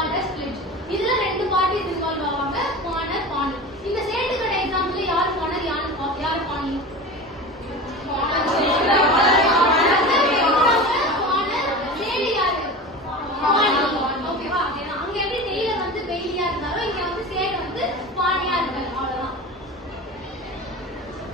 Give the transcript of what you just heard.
called as pledge. இதுல ரெண்டு parties involved ஆவாங்க, பானர் பாணி. இந்த சேட்டு கடை எக்ஸாம்பிள்ல யார் பானர் யார் பாணி? அங்க எப்படி டெய்லர் வந்து பெயிலியா இருந்தாலும் இங்க